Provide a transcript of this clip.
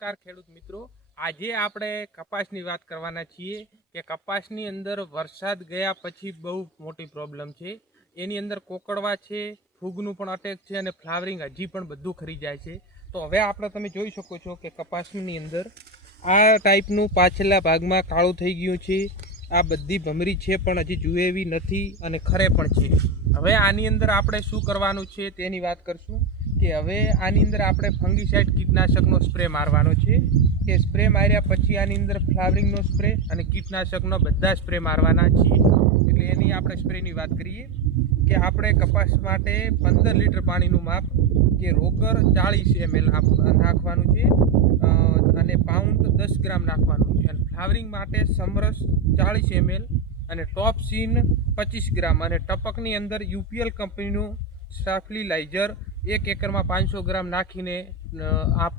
નમસ્કાર ખેડૂત મિત્રો। આજે આપણે કપાસની વાત કરવાના છીએ કે કપાસની અંદર વરસાદ ગયા પછી બહુ મોટી પ્રોબ્લેમ છે। એની અંદર કોકડવા છે, ફૂગનું પણ અટેક છે અને ફ્લાવરિંગ હજી પણ બધું ખરી જાય છે। તો હવે આપણે તમે જોઈ શકો છો કે કપાસની અંદર આ ટાઈપનું પાછલા ભાગમાં કાળું થઈ ગયું છે। આ બધી ભમરી છે પણ હજી જુએ એવી નથી અને ખરે પણ છે। હવે આની અંદર આપણે શું કરવાનું છે તેની વાત કરશું કે હવે આની અંદર આપણે ફંગીસાઇડ કીટનાશકનો સ્પ્રે મારવાનો છે કે સ્પ્રે માર્યા પછી આની અંદર ફ્લાવરિંગનો સ્પ્રે અને કીટનાશકનો બધા સ્પ્રે મારવાના છીએ। એટલે એની આપણે સ્પ્રેની વાત કરીએ કે આપણે કપાસ માટે 15 લીટર પાણીનું માપ કે રોકર 40 ml નાખવાનું છે અને પાઉન્ડ 10 ગ્રામ નાખવાનું છે અને ફ્લાવરિંગ માટે સમરસ 40 ml અને ટોપસીન 25 ગ્રામ અને ટપકની અંદર યુપીએલ કંપનીનું સ્ટાફ્લીલાઇઝર 1 એકરમાં 500 ગ્રામ નાખીને આપ